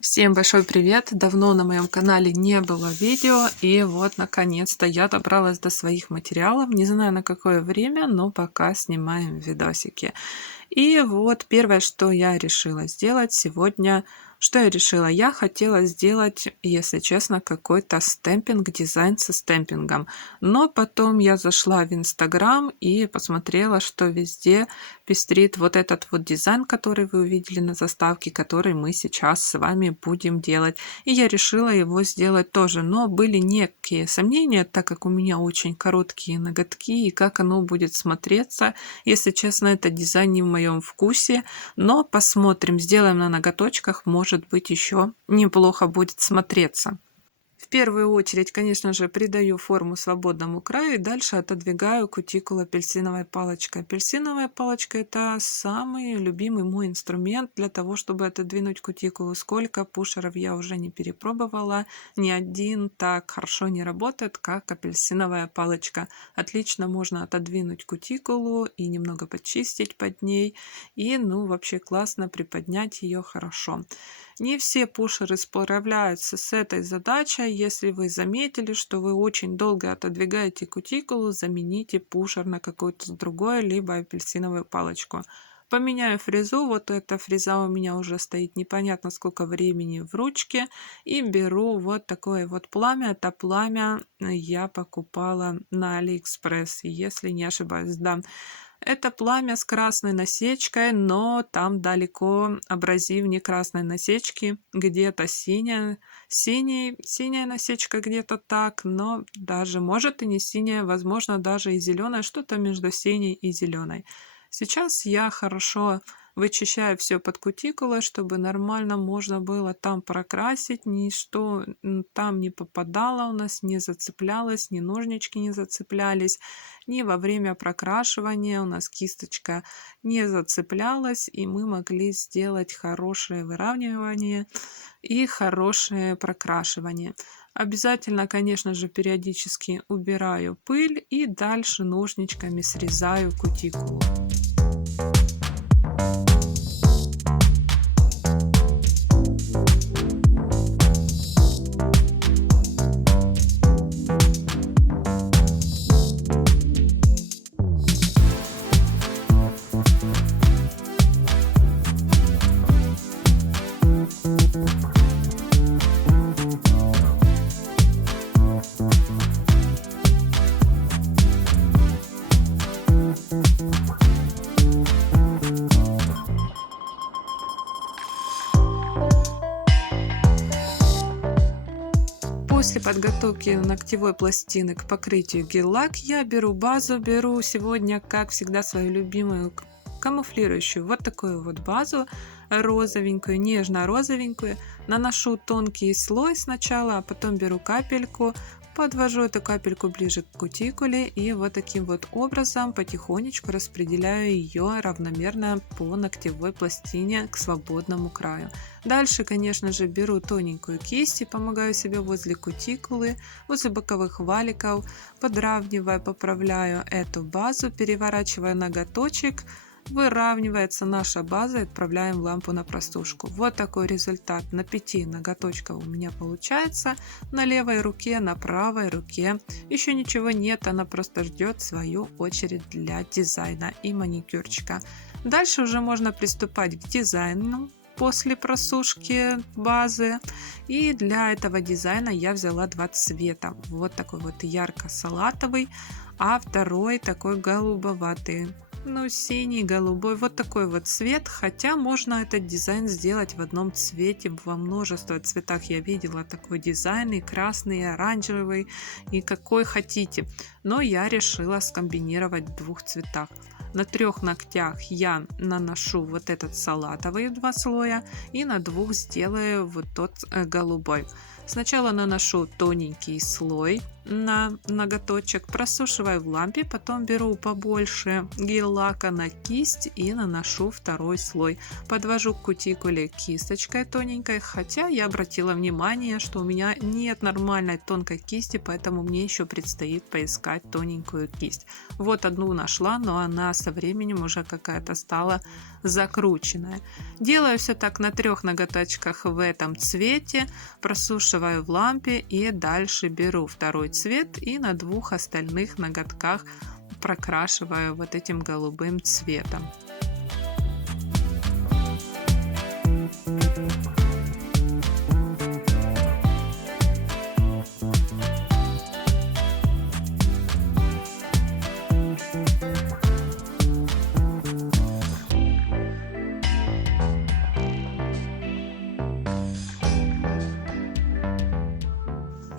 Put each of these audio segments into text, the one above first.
Всем большой привет! Давно на моем канале не было видео, и вот наконец-то я добралась до своих материалов. Не знаю на какое время, но пока снимаем видосики. И вот первое, что я решила сделать сегодня. Что я решила? Я хотела сделать, если честно, какой-то стемпинг, дизайн со стемпингом. Но потом я зашла в Инстаграм и посмотрела, что везде пестрит вот этот вот дизайн, который вы увидели на заставке, который мы сейчас с вами будем делать. И я решила его сделать тоже. Но были некие сомнения, так как у меня очень короткие ноготки, и как оно будет смотреться. Если честно, это дизайн не в моем вкусе, но посмотрим, сделаем на ноготочках, может быть, еще неплохо будет смотреться. В первую очередь, конечно же, придаю форму свободному краю и дальше отодвигаю кутикулу апельсиновой палочкой. Апельсиновая палочка – это самый любимый мой инструмент для того, чтобы отодвинуть кутикулу. Сколько пушеров я уже не перепробовала, ни один так хорошо не работает, как апельсиновая палочка. Отлично можно отодвинуть кутикулу и немного почистить под ней, и вообще классно приподнять ее хорошо. Не все пушеры справляются с этой задачей. Если вы заметили, что вы очень долго отодвигаете кутикулу, замените пушер на какой-то другой, либо апельсиновую палочку. Поменяю фрезу. Вот эта фреза у меня уже стоит непонятно сколько времени в ручке. И беру вот такое вот пламя. Это пламя я покупала на Алиэкспресс, если не ошибаюсь, да. Это пламя с красной насечкой, но там далеко абразив не красной насечки, где-то синяя насечка где-то так, но даже может и не синяя, возможно даже и зеленая, что-то между синей и зеленой. Сейчас я хорошо вычищаю все под кутикулой, чтобы нормально можно было там прокрасить, ничто там не попадало у нас, не зацеплялось, ни ножнички не зацеплялись, ни во время прокрашивания у нас кисточка не зацеплялась, и мы могли сделать хорошее выравнивание и хорошее прокрашивание. Обязательно, конечно же, периодически убираю пыль и дальше ножничками срезаю кутикулу. После подготовки ногтевой пластины к покрытию гель-лак я беру базу, беру сегодня, как всегда, свою любимую камуфлирующую вот такую вот базу, розовенькую, нежно-розовенькую. Наношу тонкий слой сначала, а потом беру капельку, подвожу эту капельку ближе к кутикуле и вот таким вот образом потихонечку распределяю ее равномерно по ногтевой пластине к свободному краю. Дальше, конечно же, беру тоненькую кисть и помогаю себе возле кутикулы, возле боковых валиков, подравнивая, поправляю эту базу, переворачиваю ноготочек. Выравнивается наша база и отправляем лампу на просушку. Вот такой результат на 5 ноготочках у меня получается. На левой руке, на правой руке еще ничего нет, она просто ждет свою очередь для дизайна и маникюрчика. Дальше уже можно приступать к дизайну после просушки базы. И для этого дизайна я взяла два цвета. Вот такой вот ярко-салатовый, а второй такой голубоватый. Синий, голубой, вот такой вот цвет, хотя можно этот дизайн сделать в одном цвете, во множество цветах я видела такой дизайн, и красный, и оранжевый, и какой хотите, но я решила скомбинировать в двух цветах. На 3 ногтях я наношу вот этот салатовый 2 слоя и на 2 сделаю вот тот голубой. Сначала наношу тоненький слой на ноготочек, просушиваю в лампе, потом беру побольше гель-лака на кисть и наношу второй слой. Подвожу к кутикуле кисточкой тоненькой, хотя я обратила внимание, что у меня нет нормальной тонкой кисти, поэтому мне еще предстоит поискать тоненькую кисть. Вот одну нашла, но она со временем уже какая-то стала закрученная. Делаю все так на 3 ноготочках в этом цвете, просушиваю в лампе и дальше беру второй цвет и на 2 остальных ноготках прокрашиваю вот этим голубым цветом.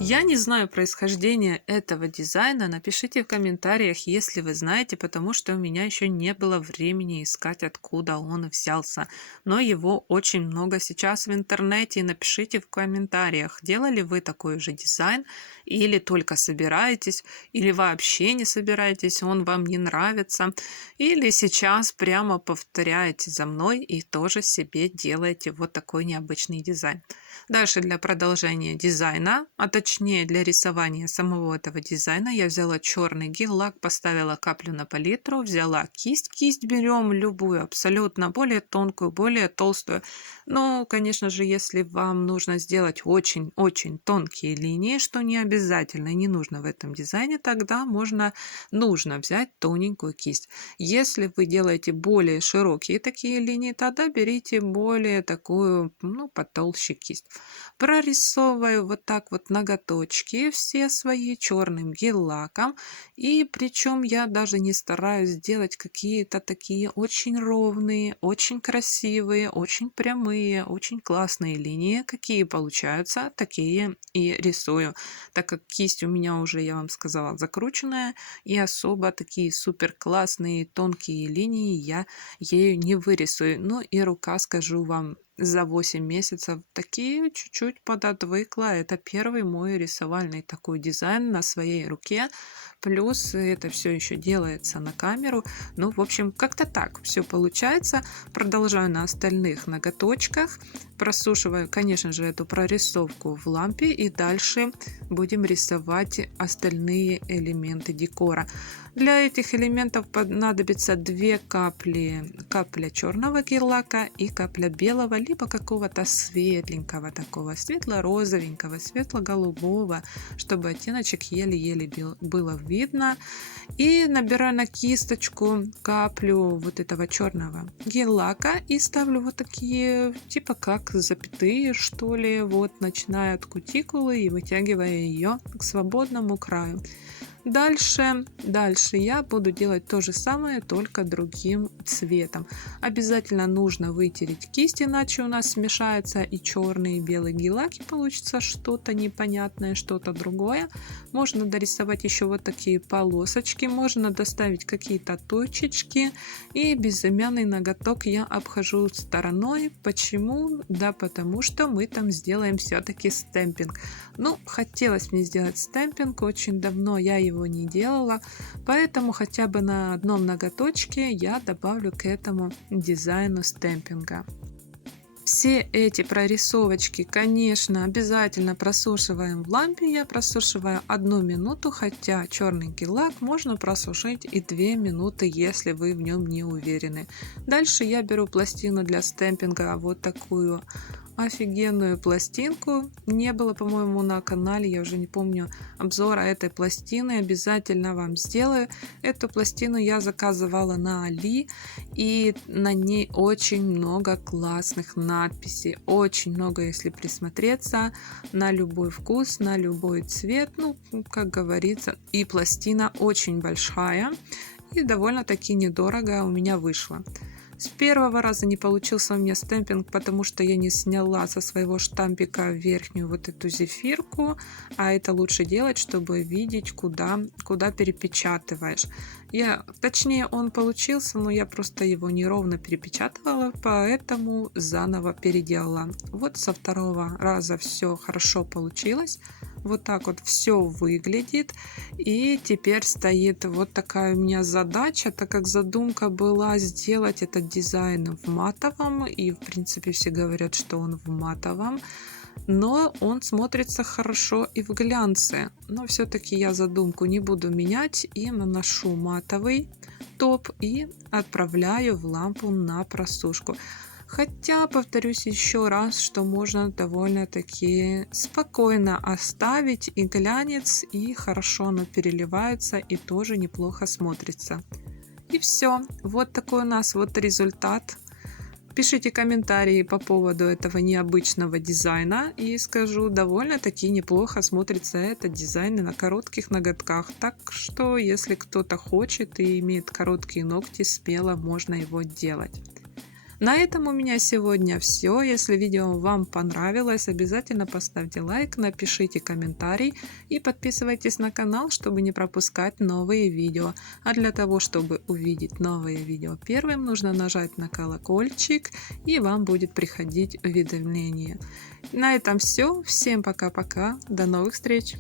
Я не знаю происхождения этого дизайна, напишите в комментариях, если вы знаете, потому что у меня еще не было времени искать, откуда он взялся. Но его очень много сейчас в интернете, и напишите в комментариях, делали вы такой же дизайн, или только собираетесь, или вообще не собираетесь, он вам не нравится, или сейчас прямо повторяете за мной и тоже себе делаете вот такой необычный дизайн. Дальше для продолжения дизайна, а точнее для рисования самого этого дизайна, я взяла черный гель-лак, поставила каплю на палитру, взяла кисть. Кисть берем любую, абсолютно, более тонкую, более толстую. Но, конечно же, если вам нужно сделать очень-очень тонкие линии, что не обязательно и не нужно в этом дизайне, тогда нужно взять тоненькую кисть. Если вы делаете более широкие такие линии, тогда берите более такую, потолще кисть. Прорисовываю вот так вот ноготочки все свои черным гель-лаком. И причем я даже не стараюсь сделать какие-то такие очень ровные, очень красивые, очень прямые, очень классные линии. Какие получаются, такие и рисую. Так как кисть у меня уже, я вам сказала, закрученная, и особо такие супер классные тонкие линии я ею не вырисую. Ну и рука, скажу вам, за 8 месяцев такие чуть-чуть подотвыкла. Это первый мой рисовальный такой дизайн на своей руке. Плюс это все еще делается на камеру. Ну, в общем, как-то так все получается. Продолжаю на остальных ноготочках. Просушиваю, конечно же, эту прорисовку в лампе. И дальше будем рисовать остальные элементы декора. Для этих элементов понадобится 2 капли. Капля черного гель-лака и капля белого, либо какого-то светленького такого, светло-розовенького, светло-голубого, чтобы оттеночек еле-еле было видно. И набираю на кисточку каплю вот этого черного гель-лака и ставлю вот такие, типа как запятые, что ли, вот, начиная от кутикулы и вытягивая ее к свободному краю. Дальше я буду делать то же самое, только другим цветом. Обязательно нужно вытереть кисть, иначе у нас смешается и черный, и белый гель-лак, и получится что-то непонятное, что-то другое. Можно дорисовать еще вот такие полосочки, можно доставить какие-то точечки, и безымянный ноготок я обхожу стороной. Почему? Да потому что мы там сделаем все-таки стемпинг. Ну, хотелось мне сделать стемпинг, очень давно я его не делала, поэтому хотя бы на одном ноготочке я добавлю к этому дизайну стемпинга. Все эти прорисовочки, конечно, обязательно просушиваем в лампе. Я просушиваю 1 минуту, хотя черный гель-лак можно просушить и 2 минуты, если вы в нем не уверены. Дальше я беру пластину для стемпинга, вот такую офигенную пластинку. Не было, по-моему, на канале, я уже не помню, обзора этой пластины. Обязательно вам сделаю. Эту пластину я заказывала на Али, и на ней очень много классных надписей. Очень много, если присмотреться, на любой вкус, на любой цвет. Ну, как говорится, и пластина очень большая и довольно-таки недорого у меня вышло. С первого раза не получился у меня стемпинг, потому что я не сняла со своего штампика верхнюю вот эту зефирку, а это лучше делать, чтобы видеть, куда перепечатываешь. Точнее, он получился, но я просто его неровно перепечатывала, поэтому заново переделала. Вот со 2-го раза все хорошо получилось. Вот так вот все выглядит. И теперь стоит вот такая у меня задача, так как задумка была сделать этот дизайн в матовом. И в принципе все говорят, что он в матовом. Но он смотрится хорошо и в глянце. Но все-таки я задумку не буду менять и наношу матовый. топ и отправляю в лампу на просушку. Хотя, повторюсь еще раз, что можно довольно-таки спокойно оставить, и глянец, и хорошо оно переливается, и тоже неплохо смотрится. И все. Вот такой у нас вот результат. Пишите комментарии по поводу этого необычного дизайна, и скажу, довольно-таки неплохо смотрится этот дизайн на коротких ноготках. Так что, если кто-то хочет и имеет короткие ногти, смело можно его делать. На этом у меня сегодня все. Если видео вам понравилось, обязательно поставьте лайк, напишите комментарий и подписывайтесь на канал, чтобы не пропускать новые видео. А для того, чтобы увидеть новые видео первым, нужно нажать на колокольчик, и вам будет приходить уведомление. На этом все. Всем пока-пока. До новых встреч!